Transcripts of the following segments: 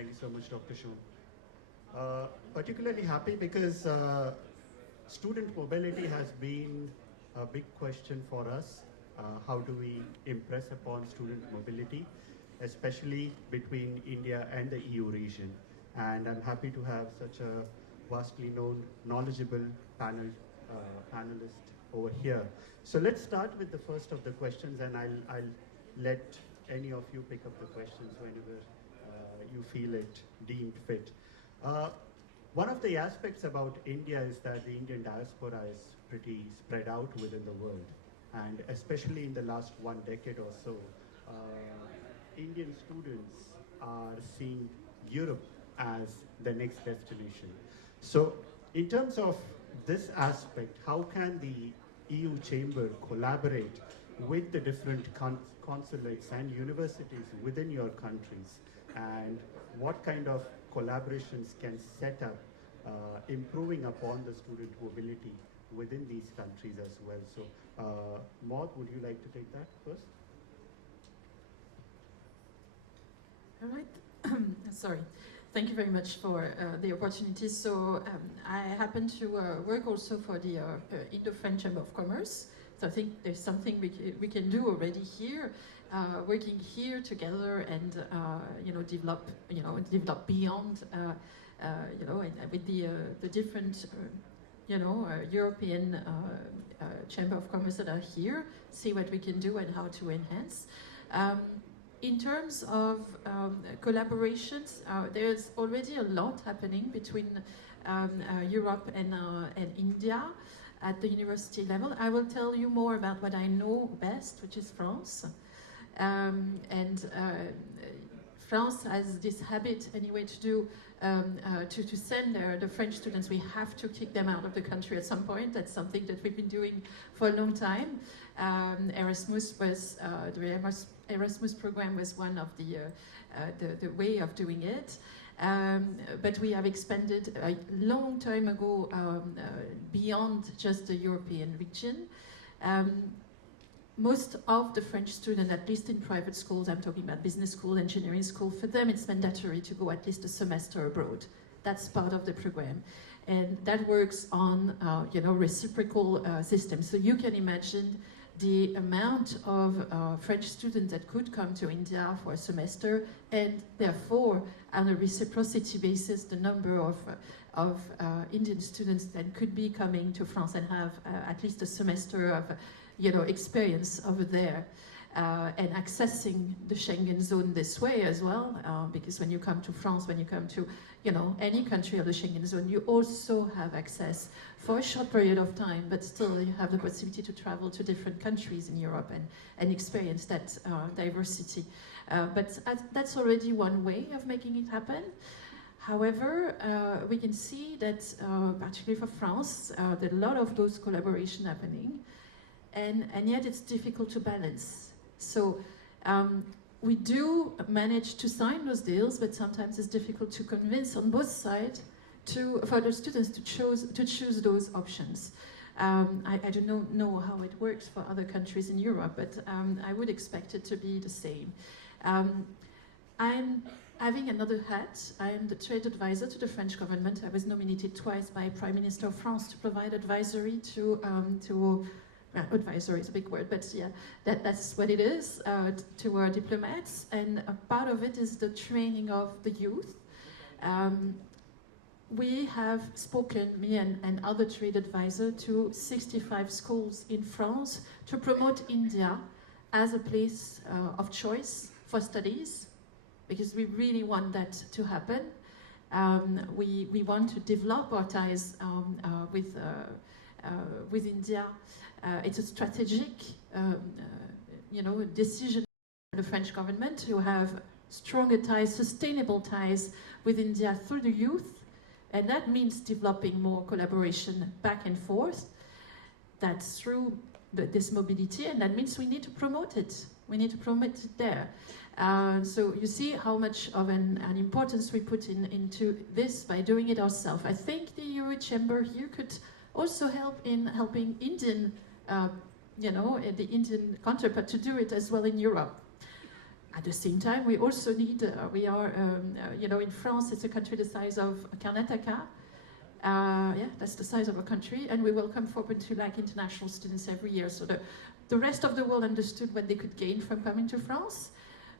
Thank you so much, Dr. Sean. Particularly happy because student mobility has been a big question for us. How do we impress upon student mobility, especially between India and the EU region? And I'm happy to have such a vastly known, knowledgeable panelist over here. So let's start with the first of the questions, and I'll let any of you pick up the questions whenever you feel it deemed fit. One of the aspects about India is that the Indian diaspora is pretty spread out within the world, and especially in the last 1 decade or so, Indian students are seeing Europe as the next destination. So in terms of this aspect, how can the EU Chamber collaborate with the different consulates and universities within your countries, and what kind of collaborations can set up improving upon the student mobility within these countries as well? So Maud, would you like to take that first? All right. Sorry. Thank you very much for the opportunity. So I happen to work also for the Indo-French Chamber of Commerce. So I think there's something we can do already here, working here together and develop beyond with the different European Chamber of Commerce that are here, see what we can do and how to enhance. In terms of collaborations, there's already a lot happening between Europe and India at the university level. I will tell you more about what I know best, which is France. France has this habit anyway to do to send the French students. We have to kick them out of the country at some point. That's something that we've been doing for a long time. Erasmus was the Erasmus program was one of the way of doing it. But we have expanded a long time ago beyond just the European region. Most of the French students, at least in private schools, I'm talking about business school, engineering school, for them it's mandatory to go at least a semester abroad. That's part of the program. And that works on reciprocal systems. So you can imagine the amount of French students that could come to India for a semester, and therefore, on a reciprocity basis, the number of Indian students that could be coming to France and have at least a semester of experience over there, and accessing the Schengen zone this way as well, because when you come to France, when you come to any country of the Schengen zone, you also have access for a short period of time, but still you have the possibility to travel to different countries in Europe and experience that diversity. But that's already one way of making it happen. However, we can see that, particularly for France, there are a lot of those collaboration happening, and yet it's difficult to balance. So we do manage to sign those deals, but sometimes it's difficult to convince on both sides for the students to choose those options. I don't know how it works for other countries in Europe, but I would expect it to be the same. I'm having another hat. I am the trade advisor to the French government. I was nominated twice by Prime Minister of France to provide advisory to advisory is a big word, but yeah, that's what it is, to our diplomats, and a part of it is the training of the youth. We have spoken, me and other trade advisor, to 65 schools in France to promote India as a place of choice for studies, because we really want that to happen. We want to develop our ties with India. It's a strategic decision for the French government to have stronger ties, sustainable ties with India through the youth, and that means developing more collaboration back and forth. That's through this mobility, and that means we need to promote it. We need to promote it there. So you see how much of an importance we put into this by doing it ourselves. I think the Euro Chamber here could also help in helping Indian, the Indian counterpart to do it as well in Europe. At the same time, we also need, in France, it's a country the size of Karnataka. Yeah, that's the size of a country, and we welcome 4.2 lakh international students every year. So the rest of the world understood what they could gain from coming to France.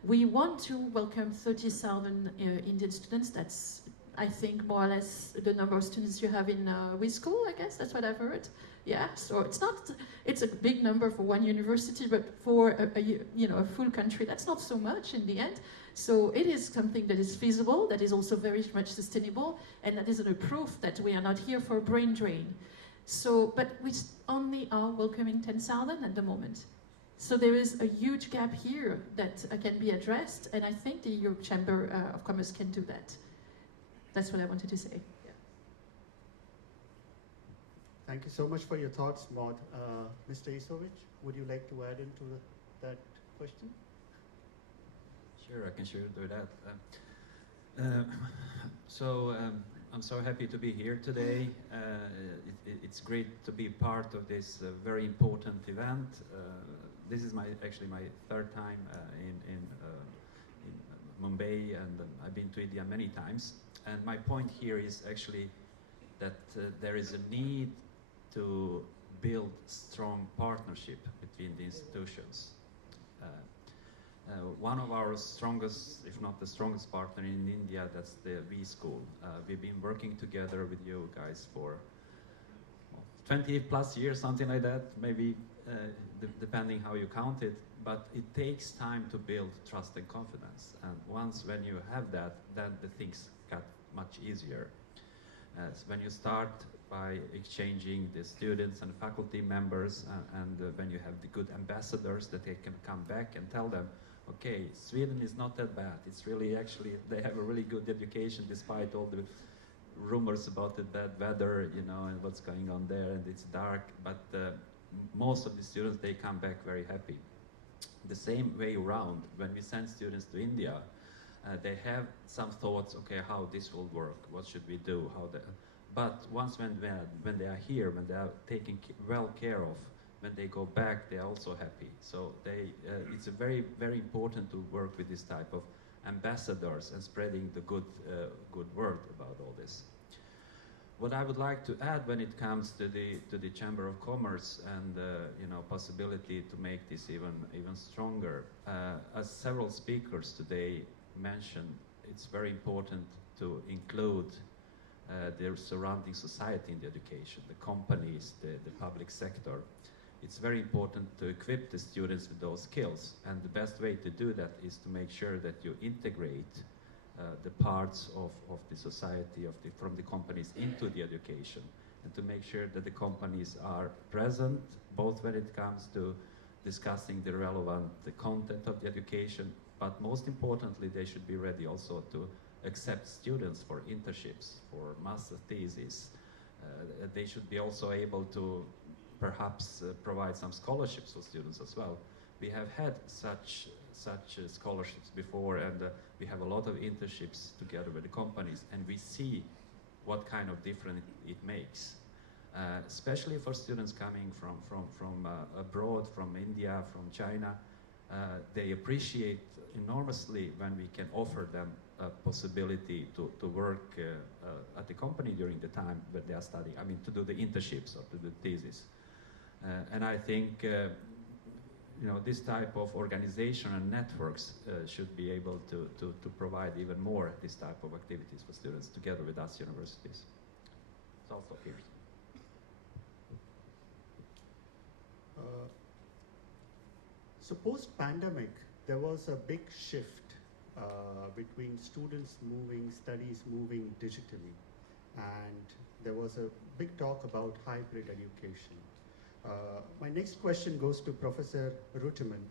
We want to welcome 30,000 Indian students. That's, I think, more or less the number of students you have in WIS school, I guess. That's what I've heard. Yeah, so it's a big number for one university, but for a full country, that's not so much in the end. So it is something that is feasible, that is also very much sustainable, and that is a proof that we are not here for a brain drain. So, but we only are welcoming 10,000 at the moment. So there is a huge gap here that can be addressed, and I think the Europe Chamber of Commerce can do that. That's what I wanted to say. Yeah. Thank you so much for your thoughts, Maud. Mr. Isovic, would you like to add into that question? Sure, I can sure do that. I'm so happy to be here today. It's great to be part of this very important event. This is actually my third time in Mumbai, and I've been to India many times. And my point here is actually that there is a need to build strong partnership between the institutions. One of our strongest, if not the strongest partner in India, that's the WIS School. We've been working together with you guys for 20 plus years, something like that, maybe depending how you count it, but it takes time to build trust and confidence. And once when you have that, then the things get much easier. So when you start by exchanging the students and faculty members, and when you have the good ambassadors that they can come back and tell them, okay, Sweden is not that bad. It's really actually, they have a really good education despite all the rumors about the bad weather, and what's going on there, and it's dark, but most of the students, they come back very happy. The same way around, when we send students to India, they have some thoughts, okay, how this will work, what should we do, but once when they are here, when they are taken well care of, when they go back, they are also happy. So it's a very, very important to work with this type of ambassadors and spreading the good word about all this. What I would like to add when it comes to the Chamber of Commerce and possibility to make this even stronger, as several speakers today mentioned, it's very important to include the surrounding society in the education, the companies, the public sector. It's very important to equip the students with those skills, and the best way to do that is to make sure that you integrate the parts of the society, from the companies into the education, and to make sure that the companies are present, both when it comes to discussing the relevant content of the education, but most importantly, they should be ready also to accept students for internships, for master theses. They should be also able to perhaps provide some scholarships for students as well. We have had such scholarships before, and we have a lot of internships together with the companies, and we see what kind of difference it makes. Especially for students coming from abroad, from India, from China, they appreciate enormously when we can offer them a possibility to work at the company during the time that they are studying, I mean to do the internships or to do thesis. And I think this type of organization and networks should be able to provide even more this type of activities for students together with us universities. So I'll stop here. So post-pandemic, there was a big shift between students moving, studies moving digitally, and there was a big talk about hybrid education. My next question goes to Professor Ruettimann.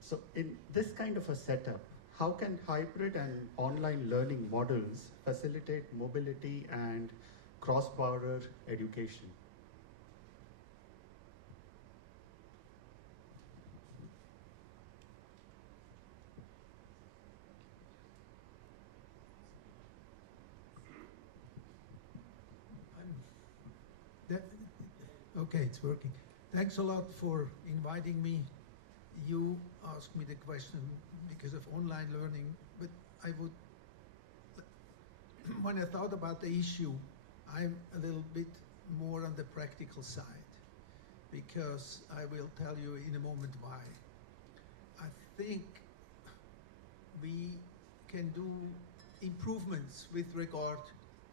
So in this kind of a setup, how can hybrid and online learning models facilitate mobility and cross-border education? Okay, it's working. Thanks a lot for inviting me. You ask me the question because of online learning, but I would, when I thought about the issue, I'm a little bit more on the practical side, because I will tell you in a moment why. I think we can do improvements with regard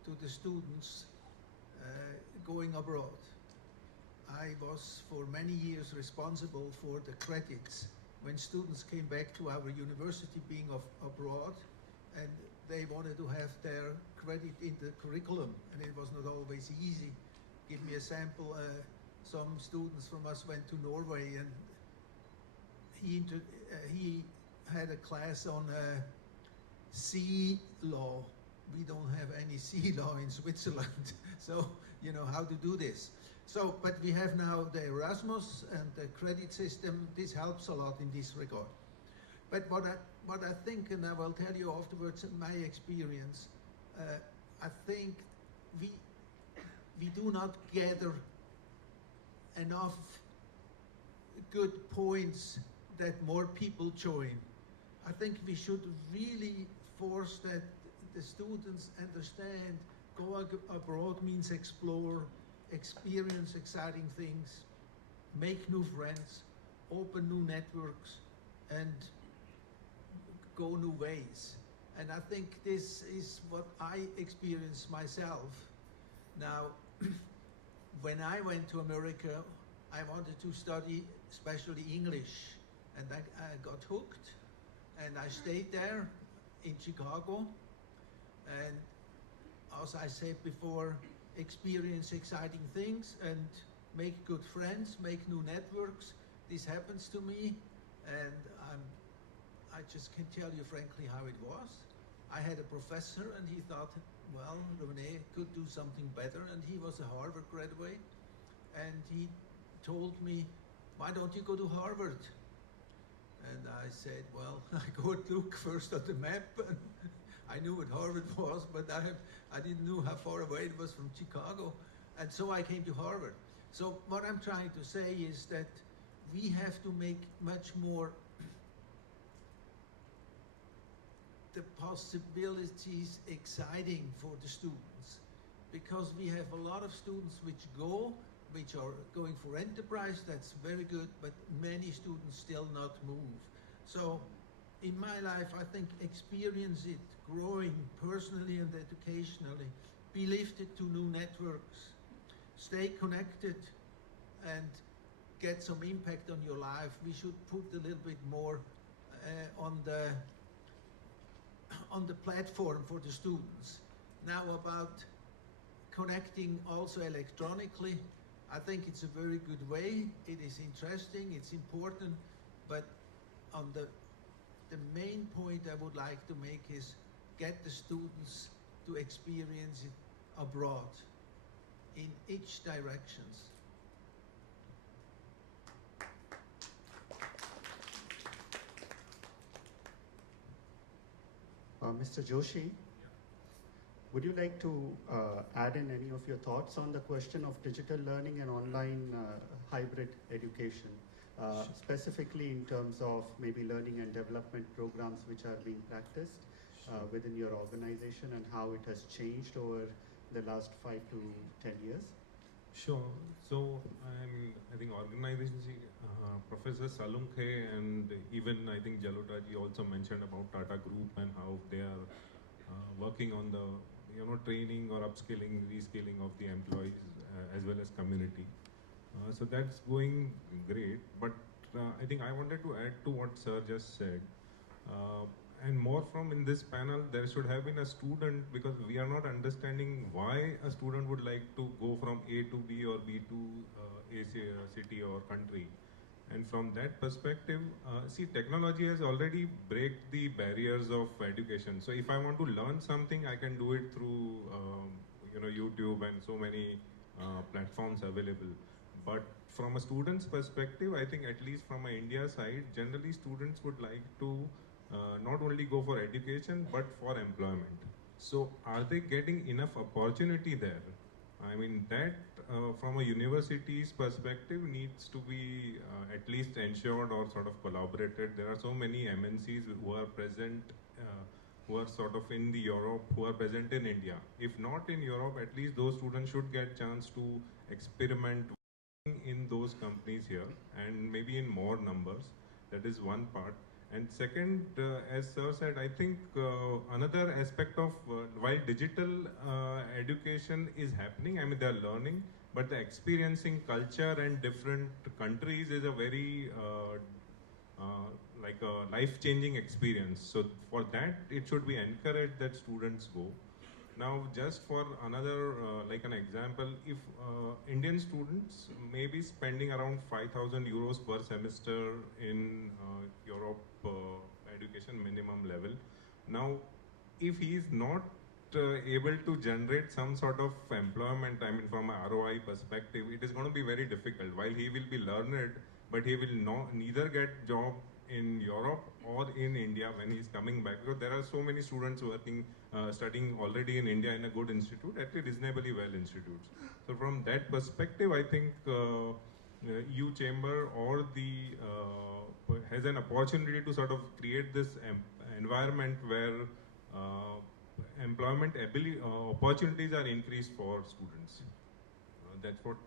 to the students going abroad. I was for many years responsible for the credits when students came back to our university being abroad, and they wanted to have their credit in the curriculum, and it was not always easy. Give me a sample. Some students from us went to Norway, and he had a class on sea law. We don't have any sea law in Switzerland, so you know how to do this. So, but we have now the Erasmus and the credit system. This helps a lot in this regard. But what I think, and I will tell you afterwards my experience, I think we do not gather enough good points that more people join. I think we should really force that the students understand go abroad means explore, experience exciting things, make new friends, open new networks, and go new ways. And I think this is what I experienced myself. Now, when I went to America, I wanted to study especially English, and I got hooked, and I stayed there in Chicago, and as I said before, experience exciting things and make good friends, make new networks. This happens to me, and I just can tell you frankly how it was. I had a professor, and he thought, well, René could do something better, and he was a Harvard graduate, and he told me, why don't you go to Harvard? And I said, well, I go and look first at the map, and I knew what Harvard was, but I didn't know how far away it was from Chicago, and so I came to Harvard. So what I'm trying to say is that we have to make much more the possibilities exciting for the students, because we have a lot of students which are going for enterprise. That's very good, but many students still not move. So in my life, I think experience it, growing personally and educationally, be lifted to new networks, stay connected, and get some impact on your life. We should put a little bit more on the platform for the students. Now about connecting also electronically, I think it's a very good way. It is interesting, it's important, but on the main point I would like to make is get the students to experience it abroad in each directions. Mr. Joshi, would you like to add in any of your thoughts on the question of digital learning and online hybrid education, specifically in terms of maybe learning and development programs which are being practiced within your organization, and how it has changed over the last 5 to 10 years? Sure. So I think organizations, Professor Salunke, and even I think Jalutaji also mentioned about Tata Group and how they are working on the training or upskilling, reskilling of the employees as well as community. So that's going great. But I think I wanted to add to what Sir just said. And more from in this panel, there should have been a student, because we are not understanding why a student would like to go from A to B or B to A city or country. And from that perspective, see, technology has already break the barriers of education. So if I want to learn something, I can do it through YouTube and so many platforms available. But from a student's perspective, I think at least from an India side, generally students would like to not only go for education, but for employment. So are they getting enough opportunity there? I mean, that from a university's perspective needs to be at least ensured or sort of collaborated. There are so many MNCs who are present, who are sort of in the Europe, who are present in India. If not in Europe, at least those students should get chance to experiment in those companies here and maybe in more numbers. That is one part. And second, as sir said, I think another aspect of while digital education is happening, I mean they're learning, but the experiencing culture and different countries is a very like a life-changing experience. So for that, it should be encouraged that students go. Now, just for another, like an example, if Indian students may be spending around 5,000 euros per semester in Europe education minimum level. Now, if he is not able to generate some sort of employment, I mean, from a ROI perspective, it is going to be very difficult. While he will be learned, but he will neither get job in Europe or in India when he's coming back, because there are so many students working, studying already in India in a good institute, at least reasonably well institutes. So from that perspective, I think U Chamber or the has an opportunity to sort of create this environment where employment opportunities are increased for students. That's what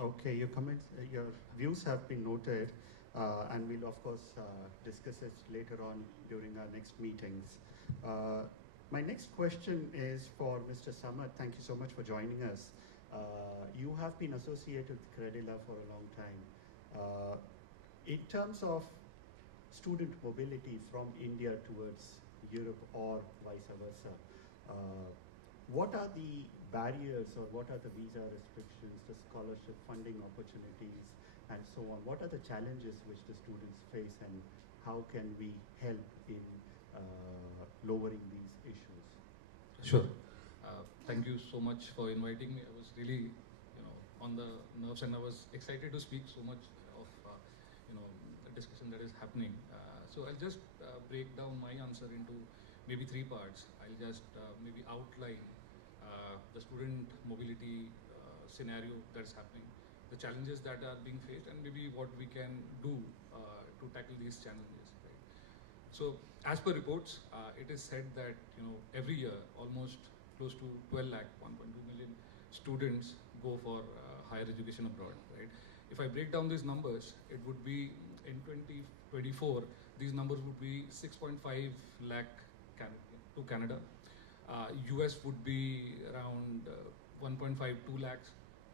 Okay, your comments, your views have been noted, and we'll of course discuss it later on during our next meetings. My next question is for Mr. Samad. Thank you so much for joining us. You have been associated with Credila for a long time. In terms of student mobility from India towards Europe or vice versa, what are the barriers or what are the visa restrictions, the scholarship funding opportunities, and so on? What are the challenges which the students face, and how can we help in lowering these issues? Sure. Thank you so much for inviting me. I was really, on the nerves, and I was excited to speak so much of, the discussion that is happening. So I'll just break down my answer into maybe three parts. I'll just maybe outline the student mobility scenario that's happening, the challenges that are being faced, and maybe what we can do to tackle these challenges. Right? So, as per reports, it is said that every year almost close to 12 lakh, 1.2 million students go for higher education abroad. Right? If I break down these numbers, it would be in 2024. These numbers would be 6.5 lakh to Canada. US would be around 1.5, 2 lakhs,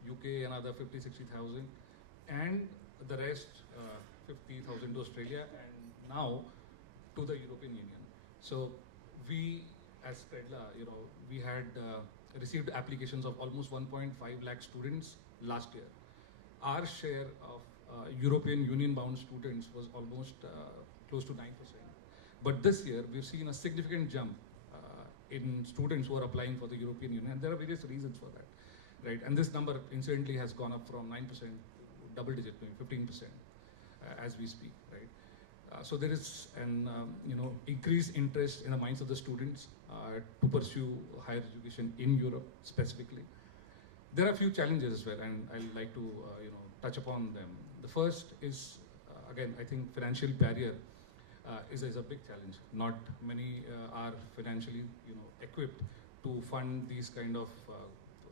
UK another 50, 60,000, and the rest 50,000 to Australia, and now to the European Union. So we, as Credila, we had received applications of almost 1.5 lakh students last year. Our share of European Union bound students was almost close to 9%. But this year, we've seen a significant jump in students who are applying for the European Union, and there are various reasons for that, right? And this number incidentally has gone up from 9% to double digit, 15% as we speak, right? So there is an increased interest in the minds of the students to pursue higher education in Europe specifically. There are a few challenges as well, and I'd like to touch upon them. The first is again, I think financial barrier is a big challenge. Not many are financially equipped to fund these kind of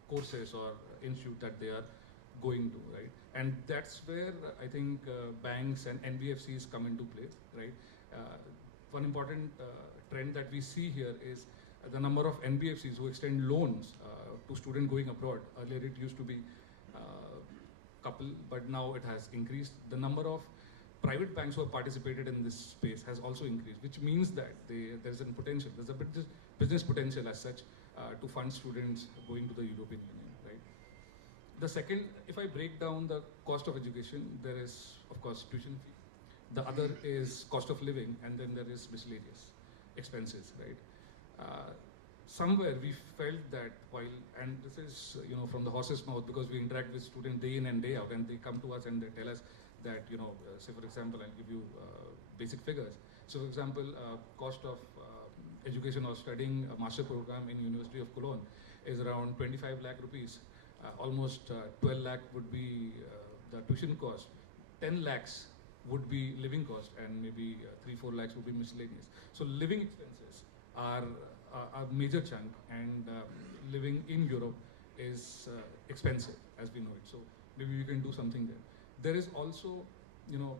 courses or institute that they are going to, right? And that's where I think banks and NBFCs come into play, right? One important trend that we see here is the number of NBFCs who extend loans to students going abroad. Earlier it used to be couple, but now it has increased. The number of private banks who have participated in this space has also increased, which means that there's a potential, there's a business potential as such to fund students going to the European Union, right? The second, if I break down the cost of education, there is, of course, tuition fee. The other is cost of living, and then there is miscellaneous expenses, right? Somewhere we felt that while, and this is, from the horse's mouth, because we interact with students day in and day out, and they come to us and they tell us that, say for example, I'll give you basic figures. So for example, cost of education or studying a master program in University of Cologne is around 25 lakh rupees. Almost 12 lakh would be the tuition cost. 10 lakhs would be living cost, and maybe 3-4 lakhs would be miscellaneous. So living expenses are a major chunk, and living in Europe is expensive, as we know it. So maybe we can do something there. There is also, you know,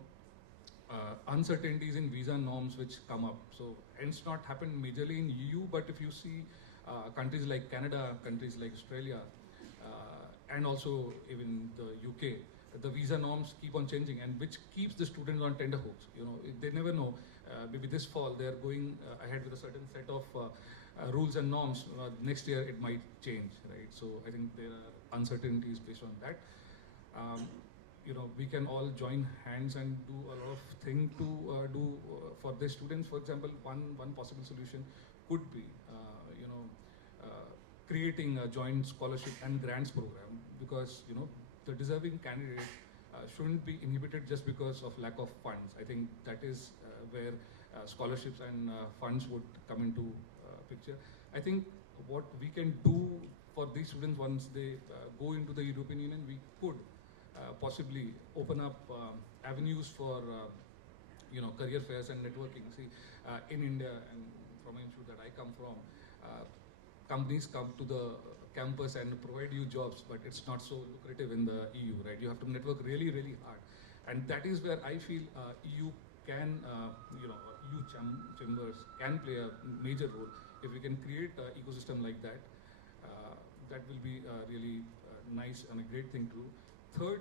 uncertainties in visa norms which come up. So, and it's not happened majorly in EU, but if you see countries like Canada, countries like Australia, and also even the UK, the visa norms keep on changing, and which keeps the students on tenterhooks. You know, they never know. Maybe this fall they are going ahead with a certain set of rules and norms. Next year it might change, right? So I think there are uncertainties based on that. You know, we can all join hands and do a lot of things to do for the students. For example, one possible solution could be, you know, creating a joint scholarship and grants program, because, you know, the deserving candidate shouldn't be inhibited just because of lack of funds. I think that is where scholarships and funds would come into picture. I think what we can do for these students once they go into the European Union, we could possibly open up avenues for you know, career fairs and networking. See, in India and from an institute that I come from, companies come to the campus and provide you jobs, but it's not so lucrative in the EU, right? You have to network really, really hard, and that is where I feel EU can, you know, EU chambers can play a major role. If we can create an ecosystem like that, that will be really nice and a great thing to do.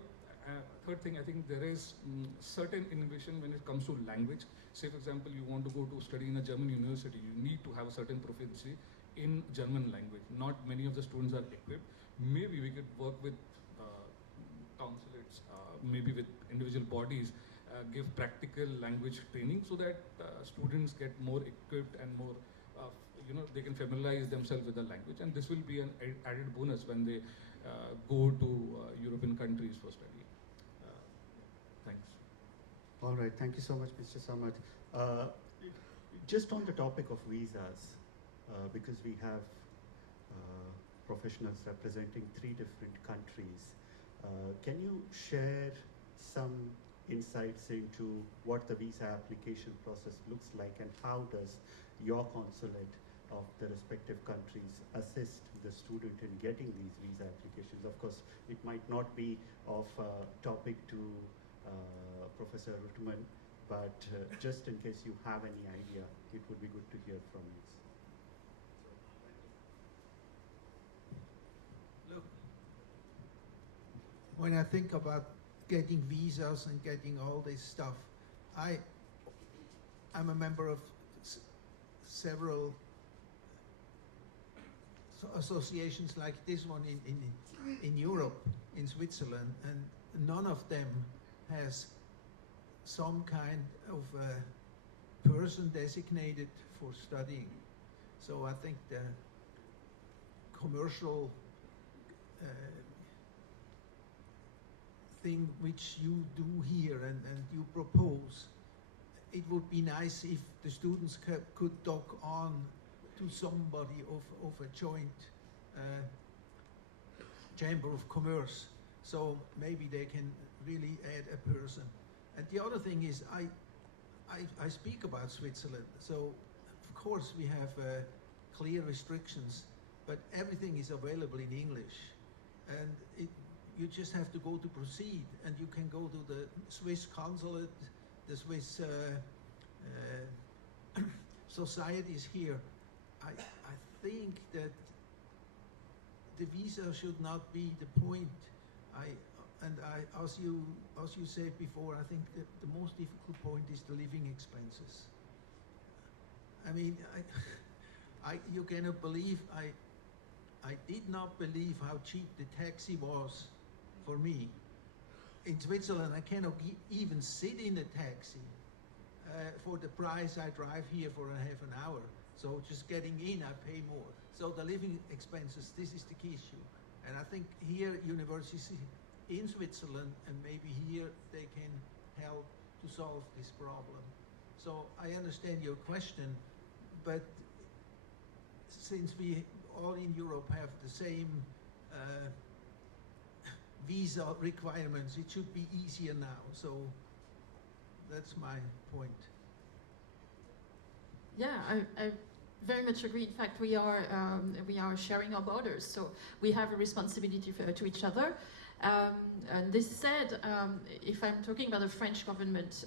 Third thing, I think there is certain innovation when it comes to language. Say, for example, you want to go to study in a German university, you need to have a certain proficiency in German language. Not many of the students are equipped. Maybe we could work with consulates, maybe with individual bodies, give practical language training so that students get more equipped and more, you know, they can familiarize themselves with the language, and this will be an added bonus when they go to European countries for study. Thanks. All right, thank you so much, Mr. Samad. Just on the topic of visas, because we have professionals representing 3 different countries, can you share some insights into what the visa application process looks like, and how does your consulate of the respective countries assist the student in getting these visa applications? Of course, it might not be of topic to Professor Ruttman, but just in case you have any idea, it would be good to hear from you. Look, when I think about getting visas and getting all this stuff, I'm a member of several associations like this one in Europe, in Switzerland, and none of them has some kind of a person designated for studying. So I think the commercial thing which you do here and you propose, it would be nice if the students could talk on to somebody of a joint chamber of commerce, so maybe they can really add a person. And the other thing is, I speak about Switzerland, so of course we have clear restrictions, but everything is available in English, and you just have to go to proceed, and you can go to the Swiss consulate, the Swiss societies here. I think that the visa should not be the point. As you said before, I think that the most difficult point is the living expenses. I mean, you cannot believe, I did not believe how cheap the taxi was for me. In Switzerland, I cannot even sit in a taxi for the price I drive here for a half an hour. So just getting in, I pay more. So the living expenses, this is the key issue. And I think here, universities in Switzerland, and maybe here, they can help to solve this problem. So I understand your question, but since we all in Europe have the same visa requirements, it should be easier now. So that's my point. Yeah, I very much agree. In fact, we are sharing our borders, so we have a responsibility to each other. And this said, if I'm talking about the French government,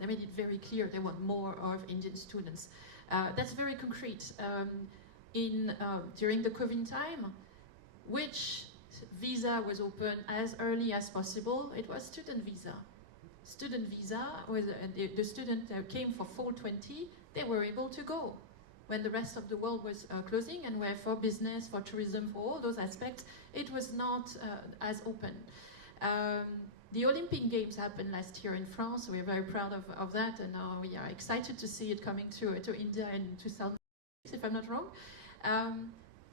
they made it very clear they want more of Indian students. That's very concrete. During the COVID time, which visa was open as early as possible? It was student visa. Student visa was the student came for fall 20. They were able to go when the rest of the world was closing, and where for business, for tourism, for all those aspects, it was not as open. The Olympic Games happened last year in France, so we're very proud of that, and now we are excited to see it coming to India in 2006, if I'm not wrong.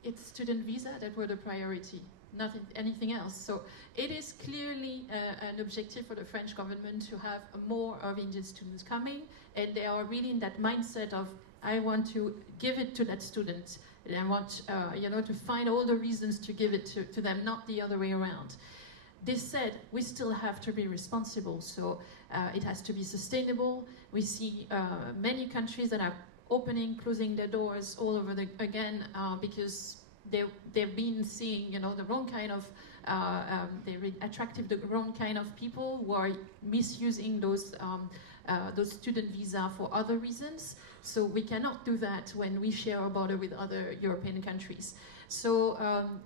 It's student visa that were the priority, not anything else. So it is clearly an objective for the French government to have more of Indian students coming, and they are really in that mindset of, I want to give it to that student, and I want to find all the reasons to give it to them, not the other way around. This said, we still have to be responsible, so it has to be sustainable. We see many countries that are opening, closing their doors all over again because they've been seeing the wrong kind of they're attracting the wrong kind of people who are misusing those student visa for other reasons. So we cannot do that when we share our border with other European countries. So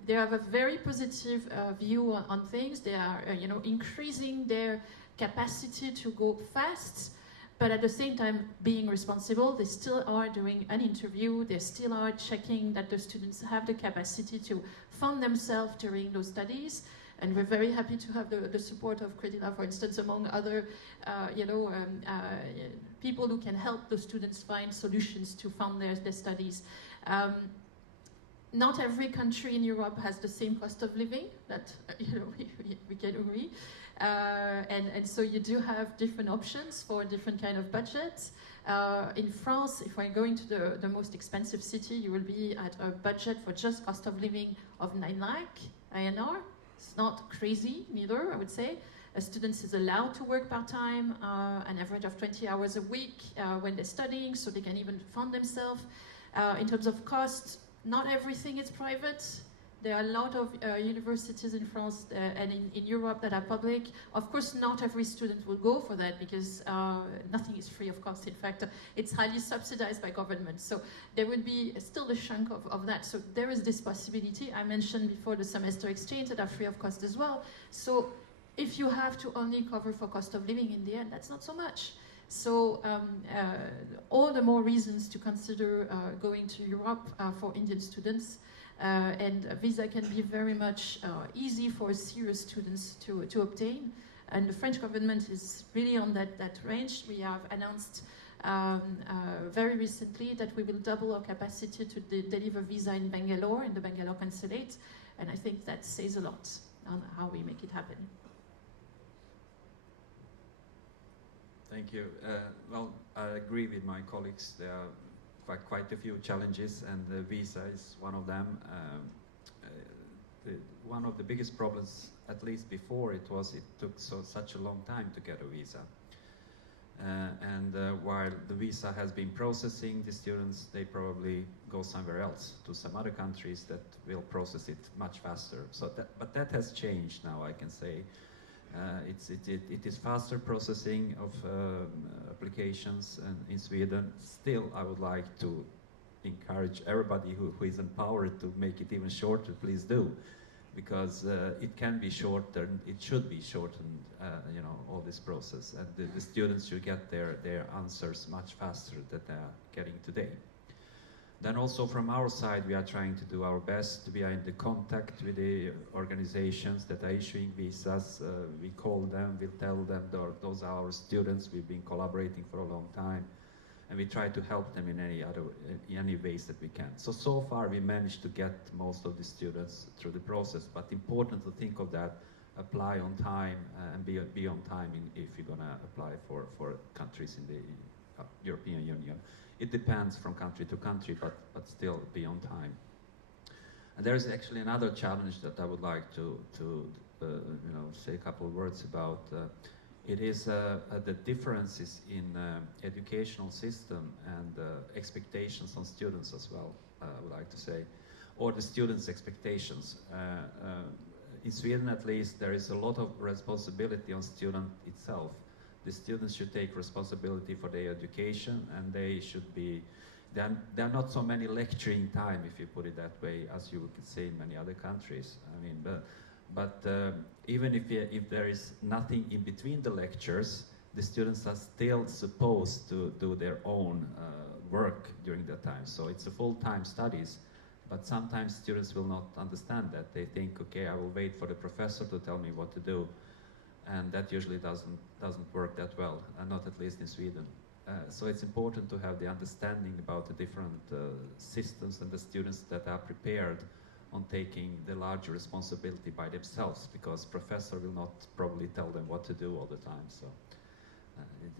they have a very positive view on things. They are increasing their capacity to go fast, but at the same time being responsible. They still are doing an interview. They still are checking that the students have the capacity to fund themselves during those studies. And we're very happy to have the support of Credila, for instance, among other people who can help the students find solutions to fund their studies. Not every country in Europe has the same cost of living, that we can agree. And so you do have different options for different kind of budgets. In France, if we're going to the most expensive city, you will be at a budget for just cost of living of 9 lakh INR. It's not crazy, neither, I would say. A student is allowed to work part-time, an average of 20 hours a week when they're studying, so they can even fund themselves. In terms of cost, not everything is private. There are a lot of universities in France and in Europe that are public. Of course, not every student will go for that because nothing is free of cost. In fact, it's highly subsidized by government. So there would be still a chunk of that. So there is this possibility. I mentioned before the semester exchange that are free of cost as well. So if you have to only cover for cost of living in the end, that's not so much. So all the more reasons to consider going to Europe for Indian students. And a visa can be very much easy for serious students to obtain. And the French government is really on that range. We have announced very recently that we will double our capacity to deliver visa in Bangalore, in the Bangalore consulate. And I think that says a lot on how we make it happen. Thank you. Well, I agree with my colleagues. There are quite a few challenges, and the visa is one of them. One of the biggest problems, at least before, it took such a long time to get a visa. While the visa has been processing, the students, they probably go somewhere else, to some other countries that will process it much faster. But that has changed now, I can say. It is faster processing of applications in Sweden. Still, I would like to encourage everybody who is empowered to make it even shorter, please do, because it can be shortened, it should be shortened, all this process, and the students should get their answers much faster than they are getting today. Then also from our side, we are trying to do our best. We are in the contact with the organizations that are issuing visas. We call them, we tell them those are our students. We've been collaborating for a long time, and we try to help them in any ways that we can. So far we managed to get most of the students through the process, but important to think of that, apply on time and be on time if you're gonna apply for countries in the European Union. It depends from country to country, but still be on time. And there is actually another challenge that I would like to say a couple of words about. It is the differences in educational system and expectations on students as well, I would like to say, or the students' expectations. In Sweden, at least, there is a lot of responsibility on student itself. The students should take responsibility for their education, and they should be. There are not so many lecturing time, if you put it that way, as you could say in many other countries. I mean, but even if there is nothing in between the lectures, the students are still supposed to do their own work during that time. So it's a full-time studies, but sometimes students will not understand that. They think, okay, I will wait for the professor to tell me what to do, and that usually doesn't work that well, and not at least in Sweden. So it's important to have the understanding about the different systems and the students that are prepared on taking the larger responsibility by themselves, because professor will not probably tell them what to do all the time. So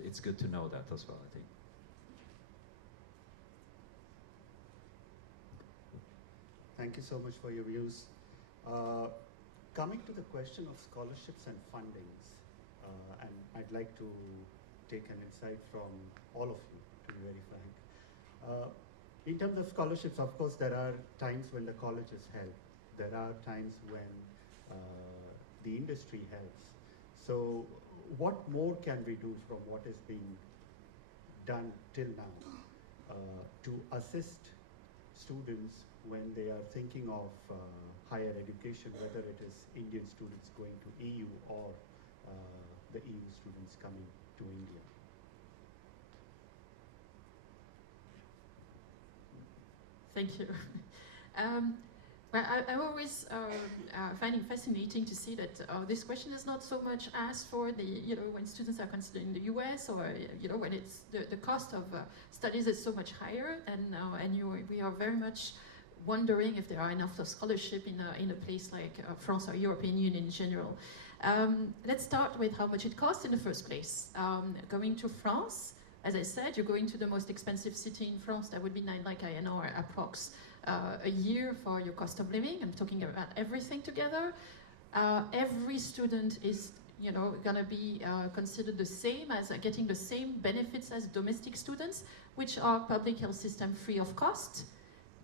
it's good to know that as well, I think. Thank you so much for your views. Coming to the question of scholarships and fundings, and I'd like to take an insight from all of you, to be very frank. In terms of scholarships, of course, there are times when the colleges help. There are times when the industry helps. So what more can we do from what is being done till now to assist students when they are thinking of higher education, whether it is Indian students going to EU or the EU students coming to India? Thank you. Well, I'm always finding fascinating to see that this question is not so much asked for the, when students are considering the US, or, when it's the cost of studies is so much higher, and we are very much wondering if there are enough of scholarship in a place like France or European Union in general. Let's start with how much it costs in the first place. Going to France, as I said, you're going to the most expensive city in France. That would be 9 lakh INR approx a year for your cost of living. I'm talking about everything together. Every student is gonna be considered the same as getting the same benefits as domestic students, which are public health system free of cost.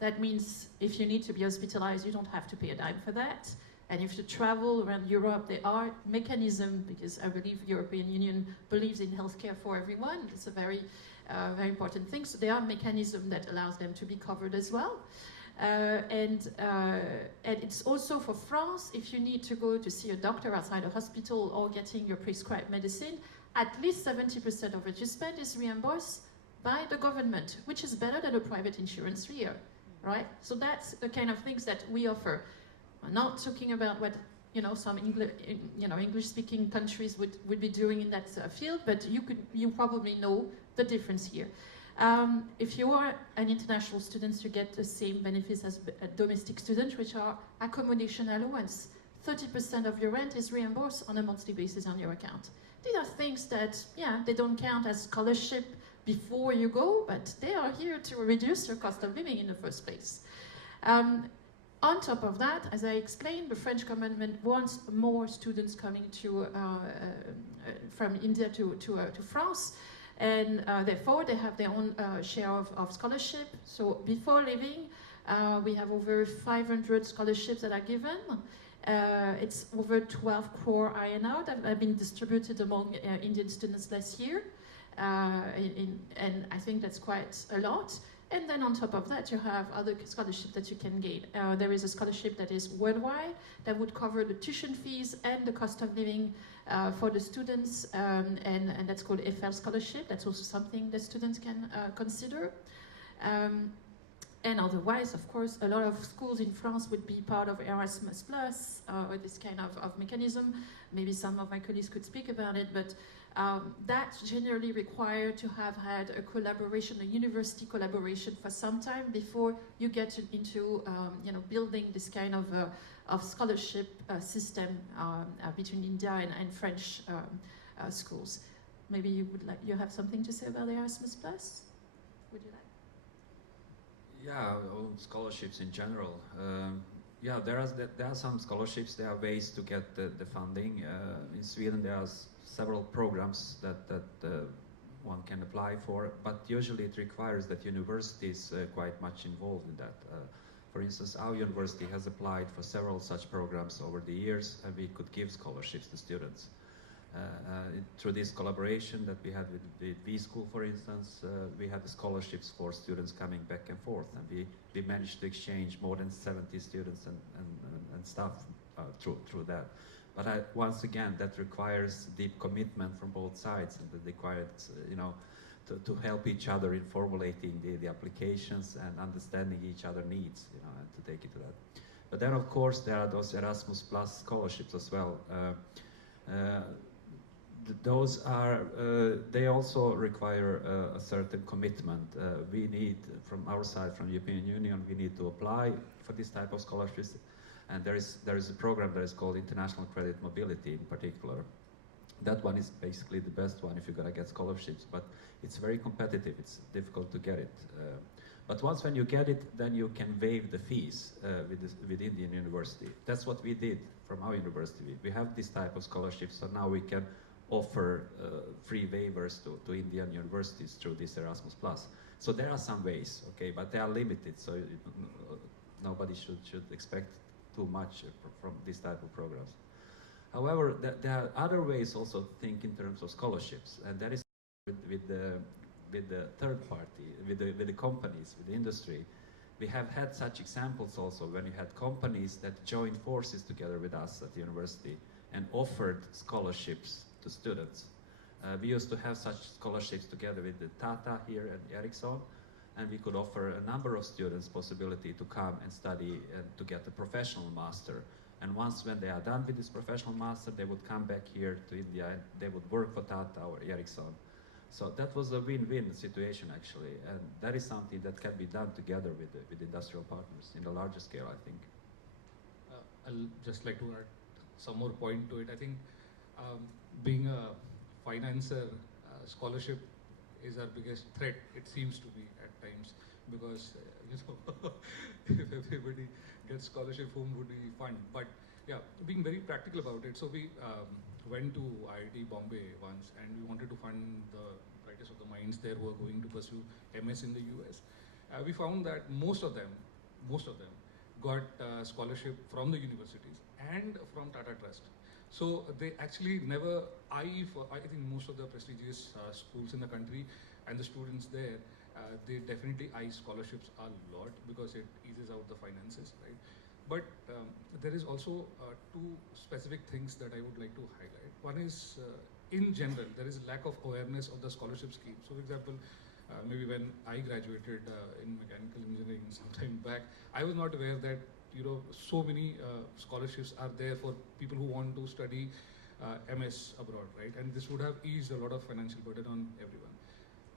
That means if you need to be hospitalized, you don't have to pay a dime for that. And if you travel around Europe, there are mechanisms, because I believe the European Union believes in healthcare for everyone. It's a very, very important thing. So there are mechanisms that allows them to be covered as well. And it's also for France, if you need to go to see a doctor outside a hospital or getting your prescribed medicine, at least 70% of what you spend is reimbursed by the government, which is better than a private insurance here, right? So that's the kind of things that we offer. We're not talking about what some English-speaking countries would be doing in that field, but you probably know the difference here. If you are an international student, you get the same benefits as a domestic student, which are accommodation allowance. 30% of your rent is reimbursed on a monthly basis on your account. These are things that, they don't count as scholarship before you go, but they are here to reduce your cost of living in the first place. On top of that, as I explained, the French government wants more students coming from India to France, and therefore they have their own share of scholarship. So before leaving, we have over 500 scholarships that are given. It's over 12 crore INR that have been distributed among Indian students last year, and I think that's quite a lot. And then on top of that, you have other scholarships that you can gain. There is a scholarship that is worldwide that would cover the tuition fees and the cost of living for the students, and that's called EFL scholarship. That's also something that students can consider. And otherwise, of course, a lot of schools in France would be part of Erasmus+, or this kind of mechanism. Maybe some of my colleagues could speak about it, but that's generally required to have had a collaboration, a university collaboration for some time before you get into building this kind of scholarship system between India and French schools. Maybe you have something to say about Erasmus+? Would you like? Yeah, well, scholarships in general. Yeah, there are some scholarships. There are ways to get the funding. In Sweden, there are several programs that one can apply for, but usually it requires that universities quite much involved in that. For instance, our university has applied for several such programs over the years, and we could give scholarships to students. Through this collaboration that we had with V School, for instance, we had the scholarships for students coming back and forth, and we managed to exchange more than 70 students and staff through that. But once again, that requires deep commitment from both sides, and that requires, to help each other in formulating the applications and understanding each other needs, and to take it to that. But then, of course, there are those Erasmus Plus scholarships as well. Those are, they also require a certain commitment. We need, from our side, from the European Union, we need to apply for this type of scholarships. And there is a program that is called International Credit Mobility in particular. That one is basically the best one if you're gonna get scholarships, but it's very competitive, it's difficult to get it. But once when you get it, then you can waive the fees with Indian University. That's what we did from our university. We have this type of scholarships, so now we can offer free waivers to Indian universities through this Erasmus+. So there are some ways, okay, but they are limited, so nobody should expect too much from this type of programs. However, there are other ways also to think in terms of scholarships, and that is with the third party, with the companies, with the industry. We have had such examples also when you had companies that joined forces together with us at the university and offered scholarships to students. We used to have such scholarships together with the Tata here at Ericsson, and we could offer a number of students possibility to come and study and to get a professional master. And once when they are done with this professional master, they would come back here to India and they would work for Tata or Ericsson. So that was a win-win situation actually, and that is something that can be done together with industrial partners in a larger scale, I think. I'll just like to add some more point to it. I think being a financer, scholarship is our biggest threat, it seems to be at times, because if everybody gets scholarship, whom would we fund? But yeah, being very practical about it. So we went to IIT Bombay once, and we wanted to fund the brightest of the minds there who are going to pursue MS in the US. We found that most of them got scholarship from the universities and from Tata Trust. So they actually never I think most of the prestigious schools in the country and the students there, they definitely eye scholarships a lot because it eases out the finances, right? But there is also two specific things that I would like to highlight. One is, in general, there is lack of awareness of the scholarship scheme. So, for example, maybe when I graduated in mechanical engineering some time back, I was not aware that so many scholarships are there for people who want to study MS abroad, right? And this would have eased a lot of financial burden on everyone.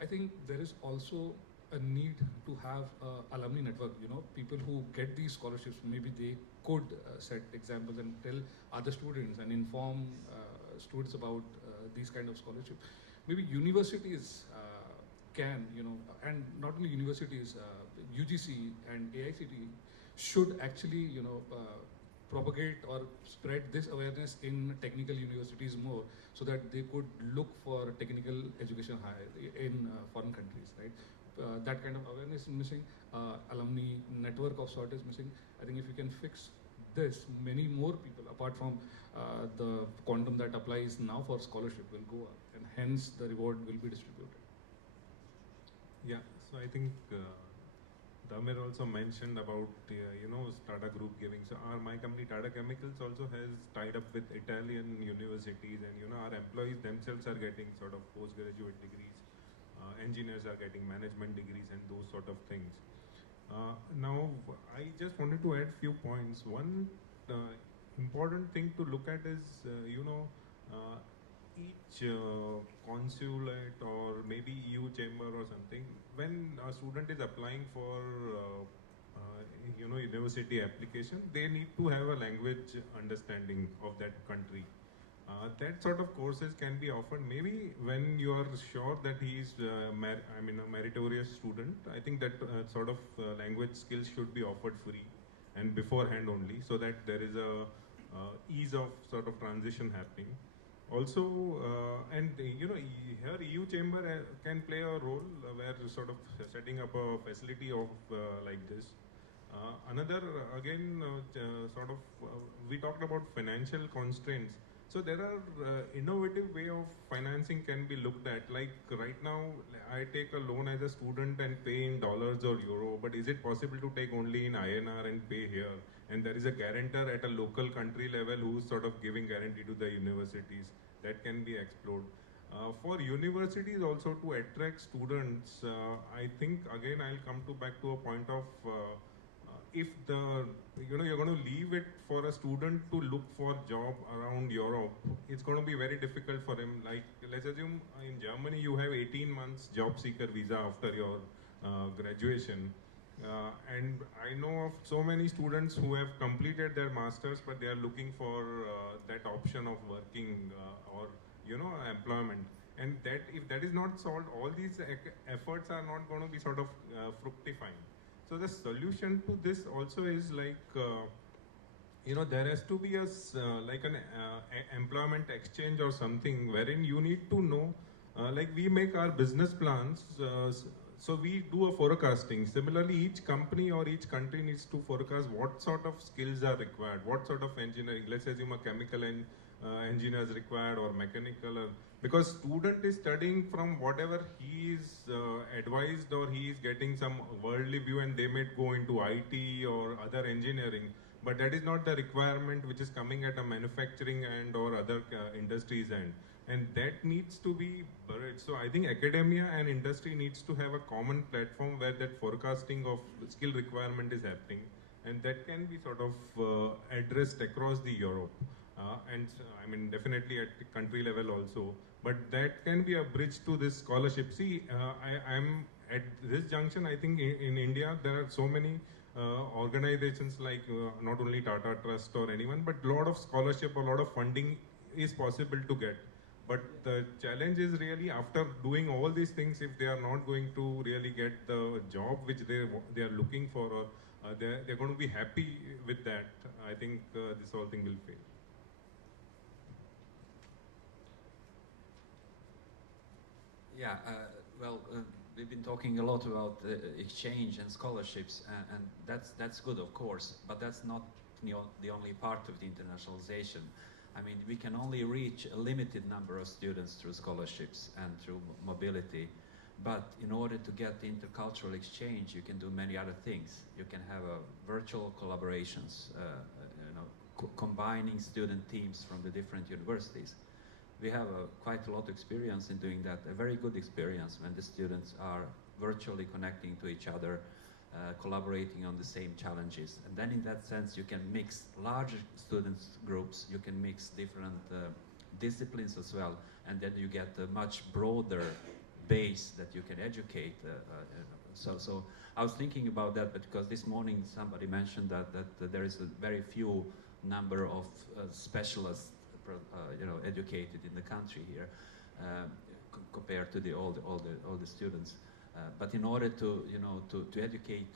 I think there is also a need to have an alumni network, people who get these scholarships, maybe they could set examples and tell other students and inform students about these kind of scholarships. Maybe universities can, and not only universities, UGC and AICTE should actually, propagate or spread this awareness in technical universities more, so that they could look for technical education higher in foreign countries, right? That kind of awareness is missing. Alumni network of sort is missing. I think if you can fix this, many more people, apart from the quantum that applies now for scholarship, will go up, and hence the reward will be distributed. Yeah, so I think Damir also mentioned about Tata Group giving. So my company Tata Chemicals also has tied up with Italian universities, and our employees themselves are getting sort of postgraduate degrees. Engineers are getting management degrees and those sort of things. Now, I just wanted to add few points. One important thing to look at is, each consulate or maybe EU chamber or something, when a student is applying for university application, they need to have a language understanding of that country. That sort of courses can be offered maybe when you are sure that he is a meritorious student. I think that sort of language skills should be offered free and beforehand only, so that there is a ease of sort of transition happening. Also, here EU Chamber can play a role where sort of setting up a facility of like this. Another again sort of we talked about financial constraints. So there are innovative way of financing can be looked at. Like right now, I take a loan as a student and pay in dollars or euro, but is it possible to take only in INR and pay here? And there is a guarantor at a local country level who's sort of giving guarantee to the universities. That can be explored. For universities also to attract students, I think again I'll come back to a point of if you're going to leave it for a student to look for job around Europe, it's going to be very difficult for him. Like let's assume in Germany you have 18 months job seeker visa after your graduation. And I know of so many students who have completed their masters, but they are looking for that option of working or employment. And that if that is not solved, all these efforts are not going to be sort of fructifying. So the solution to this also is like there has to be like an employment exchange or something wherein you need to know, like we make our business plans. So we do a forecasting. Similarly, each company or each country needs to forecast what sort of skills are required, what sort of engineering. Let's assume a chemical engineer is required or mechanical, because student is studying from whatever he is advised, or he is getting some worldly view, and they may go into IT or other engineering. But that is not the requirement which is coming at a manufacturing end or other industries end. And that needs to be buried. So I think academia and industry needs to have a common platform where that forecasting of skill requirement is happening, and that can be sort of addressed across the Europe, and I mean definitely at the country level also. But that can be a bridge to this scholarship. See, I'm at this junction. I think in India there are so many organizations like not only Tata Trust or anyone, but a lot of scholarship, a lot of funding is possible to get. But the challenge is really after doing all these things, if they are not going to really get the job which they are looking for, or they're going to be happy with that, I think this whole thing will fail. Yeah, we've been talking a lot about exchange and scholarships, and that's good, of course, but that's not the only part of the internationalization. I mean, we can only reach a limited number of students through scholarships and through mobility, but in order to get the intercultural exchange, you can do many other things. You can have virtual collaborations, combining student teams from the different universities. We have quite a lot of experience in doing that, a very good experience when the students are virtually connecting to each other, collaborating on the same challenges. And then in that sense, you can mix larger students groups, you can mix different disciplines as well, and then you get a much broader base that you can educate. So I was thinking about that, because this morning somebody mentioned that there is a very few number of specialists educated in the country here compared to all the students. But in order to educate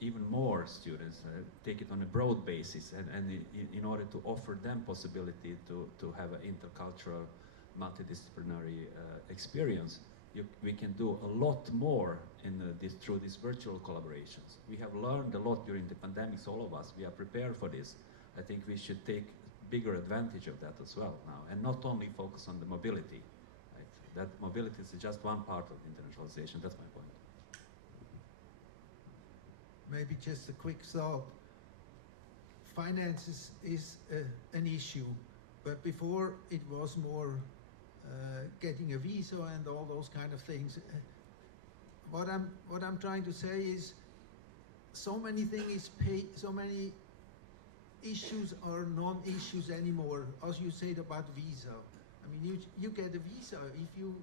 even more students, take it on a broad basis, and in order to offer them possibility to have an intercultural, multidisciplinary experience, we can do a lot more through these virtual collaborations. We have learned a lot during the pandemics, all of us. We are prepared for this. I think we should take bigger advantage of that as well now, and not only focus on the mobility. Right? That mobility is just one part of internationalization. That's my point. Maybe just a quick thought. Finances is an issue, but before it was more getting a visa and all those kind of things. What I'm trying to say is, so many things so many issues are non-issues anymore. As you said about visa, I mean, you get a visa if you